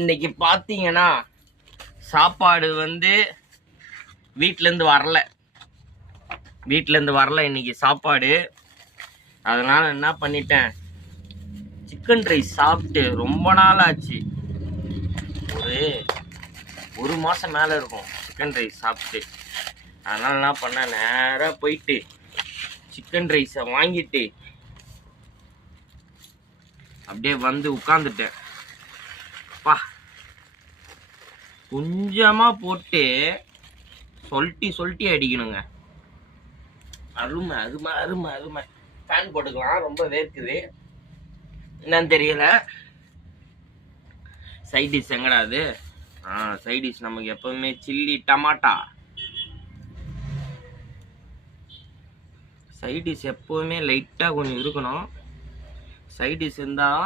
இன்னைக்கு பார்த்தீங்கன்னா சாப்பாடு வந்து வீட்டிலேருந்து வரல இன்னைக்கு சாப்பாடு. அதனால என்ன பண்ணிட்டேன், சிக்கன் ரைஸ் சாப்பிட்டு ரொம்ப நாள் ஆச்சு. ஒரு மாதம் மேலே இருக்கும் சிக்கன் ரைஸ் சாப்பிட்டு. அதனால என்ன பண்ணேன், நேராக போயிட்டு சிக்கன் ரைஸை வாங்கிட்டு அப்படியே வந்து உட்காந்துட்டேன். பா கொஞ்சமாக போட்டு சொல்லிட்டி அடிக்கணுங்க. அருமை அருமை அருமை அருமை. ஃபேன் போட்டுக்கலாம், ரொம்ப வேர்க்குது. என்னன்னு தெரியல. சைட் டிஷ் எங்கடா அது? சைட் டிஷ் நமக்கு எப்பவுமே சில்லி டமாட்டா. சைட் டிஷ் எப்பவுமே லைட்டாக கொஞ்சம் இருக்கணும். சைட் டிஷ் இருந்தால்